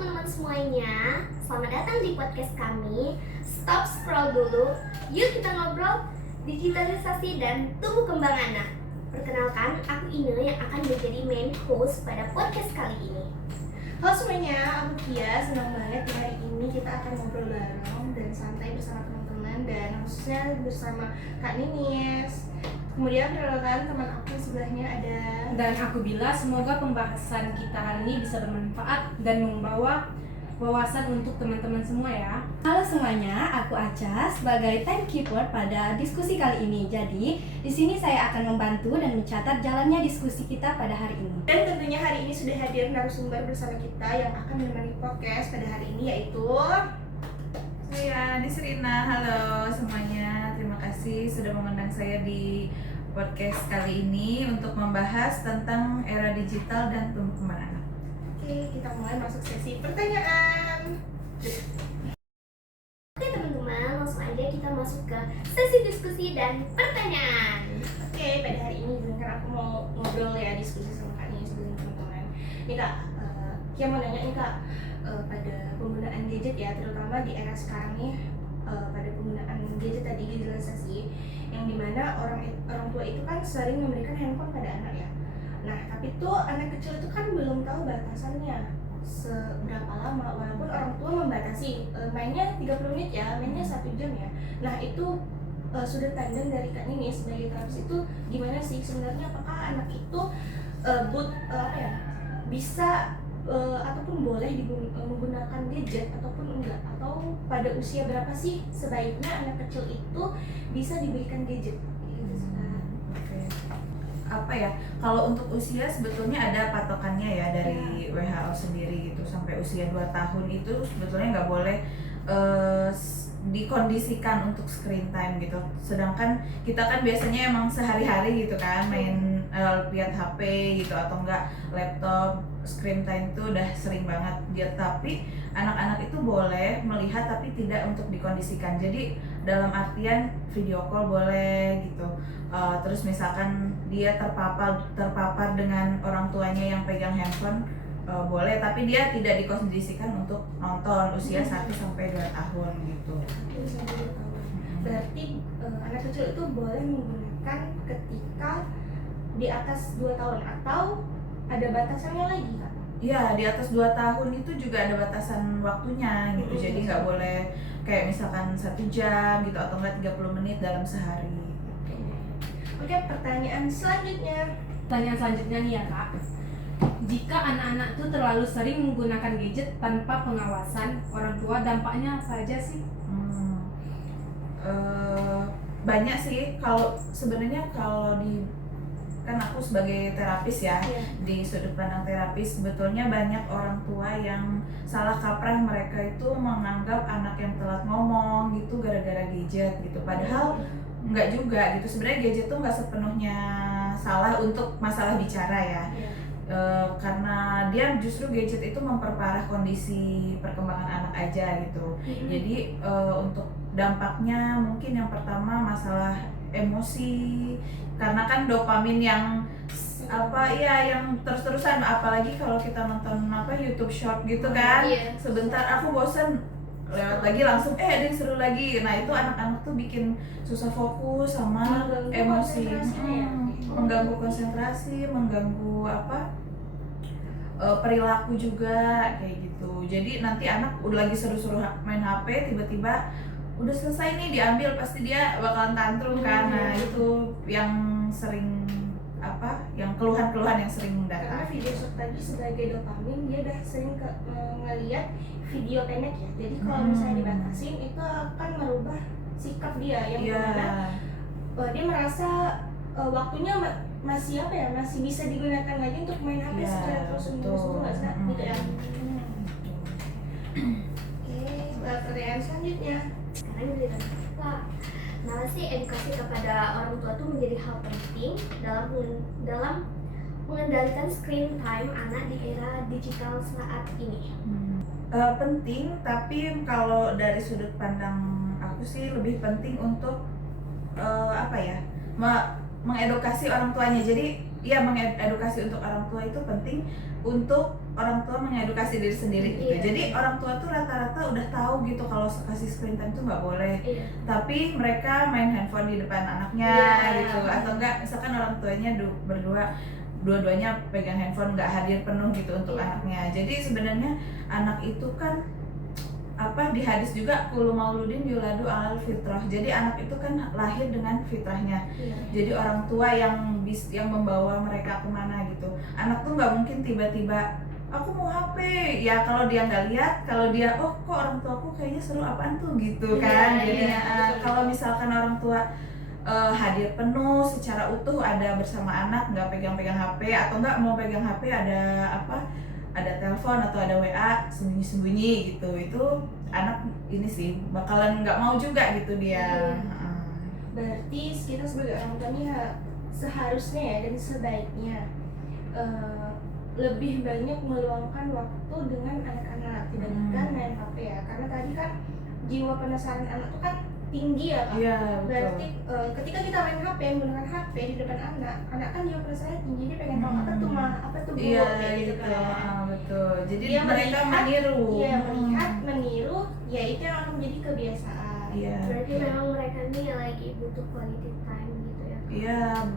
teman-teman semuanya, selamat datang di podcast kami. Stop scroll dulu, yuk kita ngobrol digitalisasi dan tumbuh kembang anak. Perkenalkan, aku Ine yang akan menjadi main host pada podcast kali ini. Halo semuanya, aku Kia. Senang banget di hari ini kita akan ngobrol bareng dan santai bersama teman-teman dan khususnya bersama Kak Ninis. Kemudian perkenalkan teman aku sebelahnya ada. Dan aku Bila, semoga pembahasan kita hari ini bisa bermanfaat dan membawa wawasan untuk teman-teman semua ya. Halo semuanya, aku Aca sebagai timekeeper pada diskusi kali ini. Jadi, di sini saya akan membantu dan mencatat jalannya diskusi kita pada hari ini. Dan tentunya hari ini sudah hadir narasumber bersama kita yang akan menemani podcast pada hari ini, yaitu Saya Nisrina. Halo semuanya, terima kasih sudah mengundang saya di podcast kali ini untuk membahas tentang era digital dan tumbuh kembang anak. Oke, kita mulai masuk sesi pertanyaan. Oke teman-teman, langsung aja kita masuk ke sesi diskusi dan pertanyaan. Oke, pada hari ini karena aku mau ngobrol ya, diskusi sama Kak Ninis dengan teman-teman. Nih Kak, Kia mau nanya nih Kak, pada penggunaan gadget ya, terutama di era sekarang nih, pada penggunaan gadget tadi, digitalisasi, yang dimana orang tua itu kan sering memberikan handphone pada anak ya. Nah, tapi tuh anak kecil itu kan belum tahu batasannya seberapa lama, walaupun orang tua membatasi mainnya 30 menit ya, mainnya 1 jam ya. Nah, itu sudut pandang dari Kak Ninis sebagai terapis itu gimana sih sebenarnya, apakah anak itu bisa ataupun boleh menggunakan gadget ataupun enggak, atau pada usia berapa sih sebaiknya anak kecil itu bisa diberikan gadget gitu sih Kak. Oke. Apa ya? Kalau untuk usia sebetulnya ada patokannya ya dari WHO sendiri gitu. Sampai usia 2 tahun itu sebetulnya nggak boleh dikondisikan untuk screen time gitu. Sedangkan kita kan biasanya emang sehari-hari gitu kan main lihat HP gitu atau enggak laptop, screen time itu udah sering banget dia. Tapi anak-anak itu boleh melihat tapi tidak untuk dikondisikan. Jadi dalam artian video call boleh gitu. Terus misalkan dia terpapar dengan orang tuanya yang pegang handphone, boleh, tapi dia tidak dikondisikan untuk nonton usia 1 sampai 2 tahun gitu. Berarti anak kecil itu boleh menggunakan ketika di atas 2 tahun atau ada batasannya lagi Kak? Iya, di atas 2 tahun itu juga ada batasan waktunya gitu. Jadi nggak boleh kayak misalkan 1 jam gitu atau enggak 30 menit dalam sehari. Oke, pertanyaan selanjutnya. Pertanyaan selanjutnya nih ya Kak. Jika anak-anak tuh terlalu sering menggunakan gadget tanpa pengawasan orang tua, dampaknya apa aja sih? Banyak sih. Kalau sebenarnya kan aku sebagai terapis ya, di sudut pandang terapis sebetulnya banyak orang tua yang salah kaprah. Mereka itu menganggap anak yang telat ngomong gitu gara-gara gadget gitu, padahal enggak juga gitu. Sebenarnya gadget tuh nggak sepenuhnya salah untuk masalah bicara ya. Karena dia justru gadget itu memperparah kondisi perkembangan anak aja gitu. Jadi untuk dampaknya mungkin yang pertama masalah emosi, karena kan dopamin yang yang terus-terusan, apalagi kalau kita nonton YouTube short gitu kan, sebentar aku bosen, lewat lagi langsung ada yang seru lagi. Nah itu anak-anak tuh bikin susah fokus sama emosi, mengganggu konsentrasi, mengganggu perilaku juga kayak gitu. Jadi nanti anak udah lagi seru-seru main HP, tiba-tiba udah selesai nih diambil, pasti dia bakalan tantrum kan. Nah itu yang sering yang keluhan-keluhan yang sering Karena datang. video short tadi sebagai dopamin, dia udah sering ngeliat video pendek ya. Jadi kalau misalnya dibatasin itu akan merubah sikap dia yang mana dia merasa waktunya masih bisa digunakan lagi untuk main HP secara terus-menerus itu nggak sih gitu ya. Oke, pertanyaan selanjutnya. Sekarang giliran Kak. Nah sih edukasi kepada orang tua tuh menjadi hal penting dalam mengendalikan screen time anak di era digital saat ini. Penting, tapi kalau dari sudut pandang aku sih lebih penting untuk mengedukasi orang tuanya. Jadi mengedukasi untuk orang tua itu penting untuk orang tua mengedukasi diri sendiri gitu. Iya. Jadi orang tua tuh rata-rata udah tahu gitu kalau kasih screen time tuh nggak boleh. Iya. Tapi mereka main handphone di depan anaknya Iya. gitu, atau enggak misalkan orang tuanya dua-duanya pegang handphone, nggak hadir penuh gitu untuk Iya. anaknya. Jadi sebenarnya anak itu kan di hadis juga kullu mauludin yuladu alal fitrah. Jadi anak itu kan lahir dengan fitrahnya. Iya. Jadi orang tua yang membawa mereka kemana gitu. Anak tuh nggak mungkin tiba-tiba aku mau HP ya, kalau dia nggak lihat, kalau dia kok orang tuaku kayaknya seru apaan tuh gitu kan. Iya, Jadinya betul. kalau misalkan orang tua hadir penuh secara utuh, ada bersama anak, nggak pegang-pegang HP, atau nggak mau pegang HP ada telepon atau ada WA sembunyi-sembunyi gitu, itu anak ini sih bakalan nggak mau juga gitu dia. Berarti kita sebagai orang tuanya seharusnya ya dan sebaiknya lebih banyak meluangkan waktu dengan anak-anak dibandingkan main HP ya, karena tadi kan jiwa penasaran anak tuh kan tinggi ya Kak. Iya, Berarti ketika kita main HP, menggunakan HP di depan anak kan jiwa penasaran tinggi, dia pengen tahu apa tuh mah, apa tuh bu, Iya kayak gitu gitu, kan. betul. Jadi Dia mereka melihat, meniru. Iya, melihat, meniru, ya itu yang akan menjadi kebiasaan. Iya. Berarti memang mereka nih lagi butuh quality time gitu ya.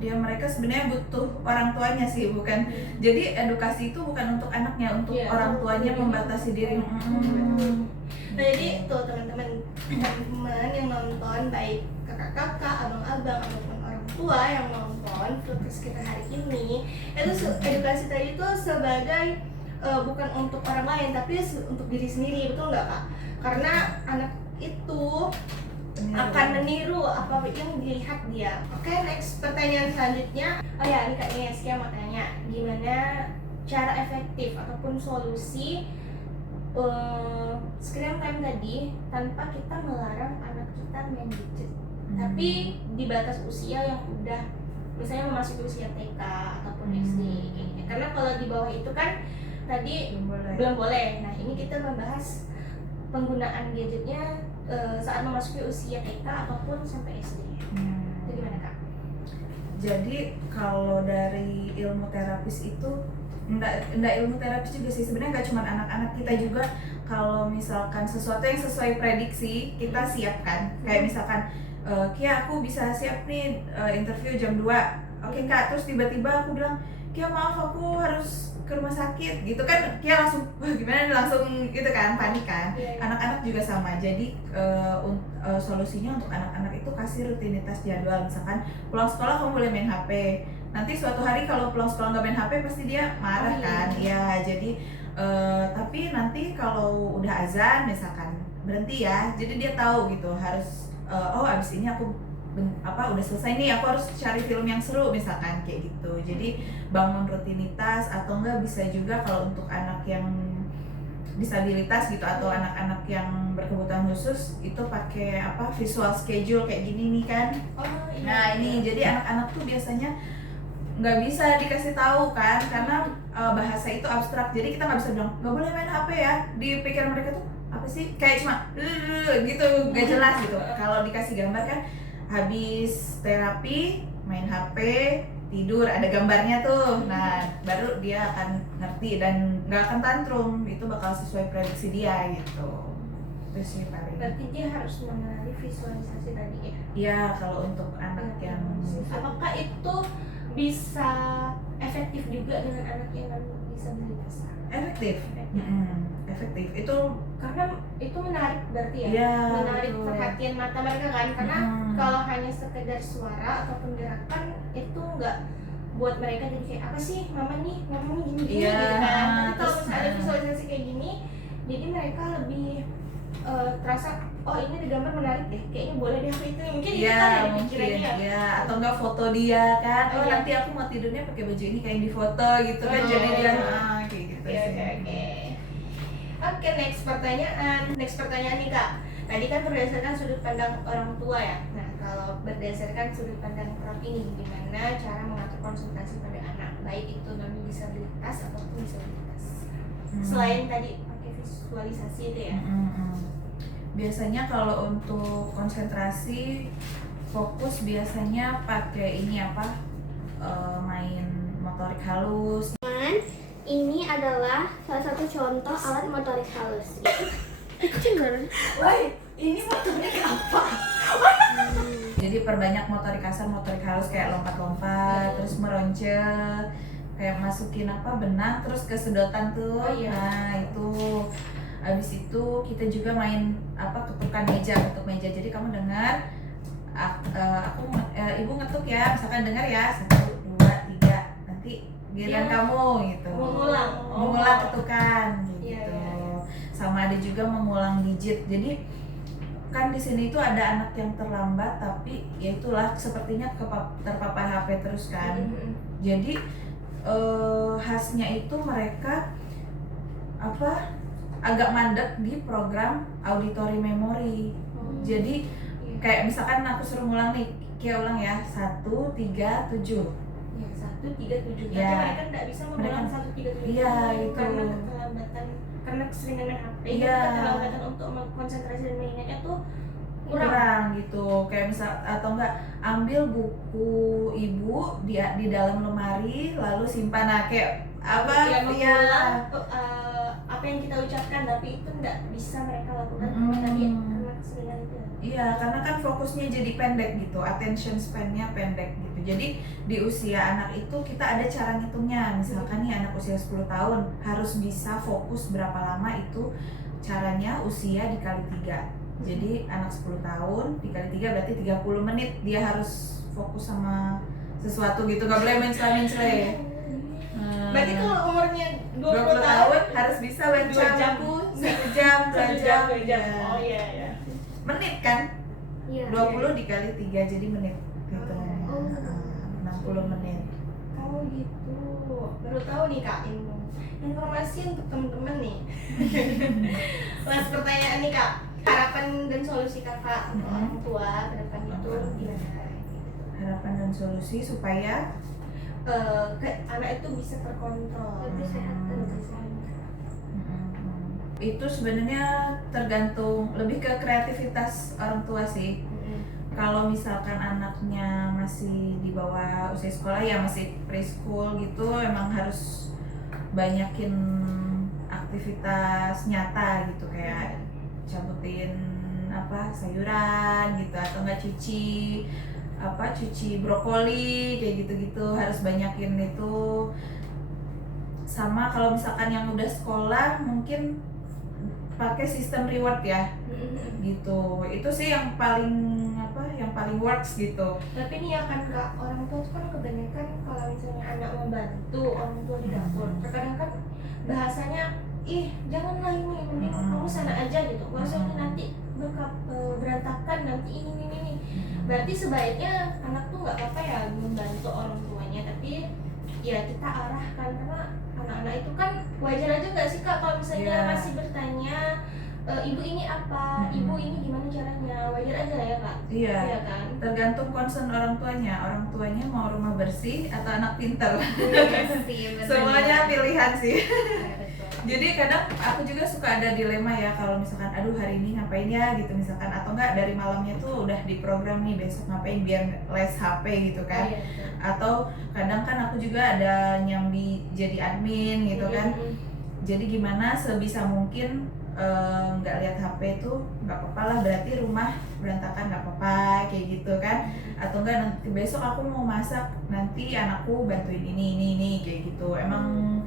Iya, mereka sebenarnya butuh orang tuanya sih, bukan. Jadi edukasi itu bukan untuk anaknya, untuk Iya, orang tuanya untuk membatasi diri. Nah jadi tuh teman-teman yang nonton, baik kakak-kakak, abang-abang, ataupun orang tua yang nonton podcast kita hari ini, itu edukasi tadi itu sebagai bukan untuk orang lain tapi untuk diri sendiri, betul nggak Kak? Karena anak itu akan meniru apa yang dilihat dia. Oke, next pertanyaan selanjutnya. Oh ya, ini Kak Neskia mau tanya, gimana cara efektif ataupun solusi screen time tadi tanpa kita melarang anak kita main gadget, tapi di batas usia yang udah misalnya memasuki usia TK ataupun SD. Karena kalau di bawah itu kan tadi belum boleh. Nah, ini kita membahas penggunaan gadgetnya saat memasuki usia TK ataupun sampai SD. Itu gimana Kak? Jadi kalau dari ilmu terapis itu enggak ilmu terapis juga sih, sebenarnya nggak cuma anak-anak, kita juga kalau misalkan sesuatu yang sesuai prediksi kita siapkan. Kayak misalkan Kia aku bisa siap nih interview jam 2. Oke Kak, terus tiba-tiba aku bilang Kia maaf aku harus ke rumah sakit gitu kan, Kia langsung wah gimana nih, langsung gitu kan, panik kan. Anak-anak juga sama. Jadi solusinya untuk anak-anak itu kasih rutinitas jadwal. Misalkan pulang sekolah kamu boleh main HP. Nanti suatu hari kalau pulang sekolah nggak main HP pasti dia marah kan. Ya jadi tapi nanti kalau udah azan misalkan berhenti ya. Jadi dia tahu gitu harus abis ini aku udah selesai nih, aku harus cari film yang seru misalkan kayak gitu. Jadi bangun rutinitas, atau enggak bisa juga kalau untuk anak yang disabilitas gitu atau anak-anak yang berkebutuhan khusus itu pakai visual schedule kayak gini nih kan. Nah ini jadi anak-anak tuh biasanya nggak bisa dikasih tahu kan, karena bahasa itu abstrak. Jadi kita nggak bisa bilang nggak boleh main HP ya, di pikiran mereka tuh apa sih, kayak cuma gitu, gak jelas gitu. Kalau dikasih gambar kan, habis terapi main HP tidur ada gambarnya tuh, nah baru dia akan ngerti dan nggak akan tantrum, itu bakal sesuai prediksi dia gitu. Terus sih paling. Berarti dia harus mengenali visualisasi tadi ya? Iya, kalau untuk anak yang apakah itu bisa efektif juga dengan anak yang disabilitas? efektif. Efektif itu Karena itu menarik berarti ya? Iya, menarik betul. perhatian mata mereka kan? Karena kalau hanya sekedar suara ataupun gerakan itu nggak buat mereka jadi kayak apa sih mama nih gini Iya, gitu kan. Tapi kalau terus, misalnya ada visualisasi kayak gini, jadi mereka lebih terasa oh ini ada gambar menarik deh, kayaknya boleh deh aku itu. Mungkin itu kan ya ada mungkin pikirannya ya. ya, atau enggak foto dia kan, Iya. nanti aku mau tidurnya pakai baju ini kayak di foto gitu kan, jadi dia kayak gitu sih. Oke, next pertanyaan nih Kak. Tadi kan berdasarkan sudut pandang orang tua ya. Nah, kalau berdasarkan sudut pandang Prof ini, gimana cara mengatur konsentrasi pada anak, baik itu non disabilitas ataupun disabilitas? Selain tadi pakai visualisasi itu ya. Biasanya kalau untuk konsentrasi fokus biasanya pakai ini main motorik halus. Ini adalah salah satu contoh alat motorik halus. Woi, ini motorik apa? Jadi perbanyak motorik kasar, motorik halus kayak lompat-lompat, terus meronce, kayak masukin benang terus ke sedotan tuh. Oh, iya. Nah, itu. Habis itu kita juga main ketukan meja, ketuk meja. Jadi kamu dengar ibu ngetuk ya, misalkan dengar ya 1, 2, 3. Nanti giliran Iya. kamu gitu. Mengulang ketukan gitu. Iya, iya, iya. Sama ada juga mengulang digit. Jadi kan di sini itu ada anak yang terlambat tapi ya itulah sepertinya terpapar HP terus kan. Jadi khasnya itu mereka agak mandek di program auditory memory. Jadi kayak misalkan aku suruh ngulang nih, Kia ulang ya 1, 3, 7. Ya, 1, 3, 7. Tapi Ya. mereka tidak bisa mengulang 1, 3, 7. Iya, itu. Karena keterlambatan, karena keseringan main HP. Iya. Jadi keterlambatan untuk konsentrasi dan mengingatnya tuh kurang gitu. Kayak misal atau enggak ambil buku ibu di dalam lemari lalu simpan. Nah, kayak mengulang apa yang kita ucapkan, tapi itu tidak bisa mereka lakukan karena tadi karena keseringan itu. Iya, karena kan fokusnya jadi pendek gitu, attention span-nya pendek gitu. Jadi di usia anak itu kita ada cara ngitungnya. Misalkan nih anak usia 10 tahun harus bisa fokus berapa lama, itu caranya usia dikali 3. Jadi anak 10 tahun dikali 3 berarti 30 menit dia harus fokus sama sesuatu gitu, gak boleh mencela-mencela. Berarti kalau umurnya 20 tahun harus bisa baca 2 jam. buku 1 jam, 2 jam. Ya. Oh iya. Menit kan? Iya. 20 dikali 3 jadi menit gitu. Oh. 60 menit. Oh gitu. Baru tahu nih Kak informasi untuk teman-teman nih. Last pertanyaan nih Kak. Harapan dan solusi Kakak untuk orang tua ke depan itu gimana? Harapan dan solusi supaya anak itu bisa terkontrol, Lebih sehat. itu sebenarnya tergantung lebih ke kreativitas orang tua sih. Kalau misalkan anaknya masih di bawah usia sekolah ya masih preschool gitu, emang harus banyakin aktivitas nyata gitu, kayak cabutin sayuran gitu, atau enggak cuci brokoli kayak gitu-gitu, harus banyakin itu. Sama kalau misalkan yang udah sekolah mungkin pakai sistem reward ya gitu, itu sih yang paling works gitu. Tapi nih ya kan Kak, orang tua tuh kan kebanyakan kalau misalnya anak mau bantu orang tua di dapur, terkadang kan bahasanya janganlah ini, mending kamu sana aja gitu, nggak usah ini nanti berantakan nanti ini. Berarti sebaiknya anak tuh nggak apa-apa ya membantu orang tuanya, tapi ya kita arahkan, karena anak-anak itu kan wajar aja nggak sih Kak kalau misalnya masih bertanya ibu ini apa, ibu ini gimana caranya, wajar aja ya Kak. Iya Kan? Tergantung concern orang tuanya mau rumah bersih atau anak pintar. Semuanya pilihan sih. Jadi kadang aku juga suka ada dilema ya, kalau misalkan aduh hari ini ngapain ya gitu misalkan, atau enggak dari malamnya tuh udah diprogram nih besok ngapain biar les HP gitu kan. Atau kadang kan aku juga ada nyambi jadi admin gitu kan. Jadi gimana sebisa mungkin nggak lihat HP itu nggak apa-apa lah, berarti rumah berantakan nggak apa-apa kayak gitu kan. Atau enggak nanti besok aku mau masak, nanti anakku bantuin ini kayak gitu. Emang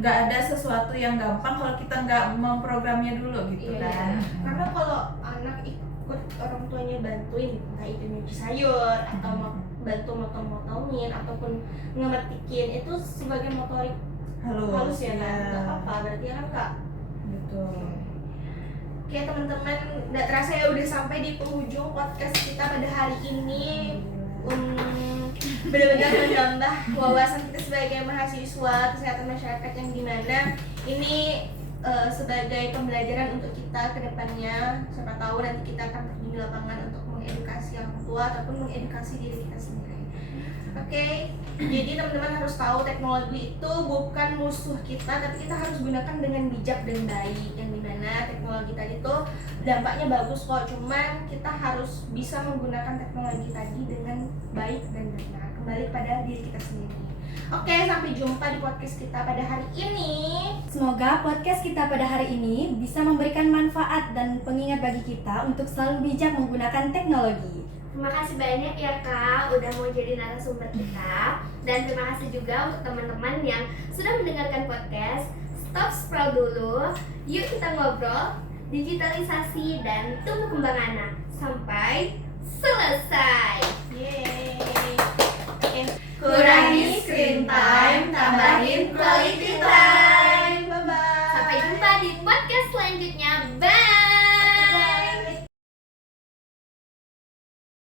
nggak ada sesuatu yang gampang kalau kita nggak memprogramnya dulu gitu kan. Karena kalau anak ikut orang tuanya bantuin, entah itu nyuci sayur atau bantu motong-motongin ataupun ngemetikin, itu sebagai motorik halus ya kan, nggak apa-apa, berarti kan Kak. Betul. Oke teman-teman, nggak terasa ya udah sampai di penghujung podcast kita pada hari ini. Benar-benar menambah wawasan kita sebagai mahasiswa kesehatan masyarakat yang dimana ini sebagai pembelajaran untuk kita ke depannya. Siapa tahu nanti kita akan terjun di lapangan untuk mengedukasi orang tua ataupun mengedukasi diri kita sendiri. Oke, jadi teman-teman harus tahu teknologi itu bukan musuh kita, tapi kita harus gunakan dengan bijak dan baik. Yang dimana teknologi tadi tuh dampaknya bagus kok, cuman kita harus bisa menggunakan teknologi tadi dengan baik dan benar, kembali pada diri kita sendiri. Oke, sampai jumpa di podcast kita pada hari ini. Semoga podcast kita pada hari ini bisa memberikan manfaat dan pengingat bagi kita untuk selalu bijak menggunakan teknologi. Terima kasih banyak ya Kak udah mau jadi narasumber kita. Dan terima kasih juga untuk teman-teman yang sudah mendengarkan podcast. Stop scroll dulu, yuk kita ngobrol, digitalisasi dan tumbuh kembang anak. Sampai selesai. Yeay. Oke. Kurangi screen time.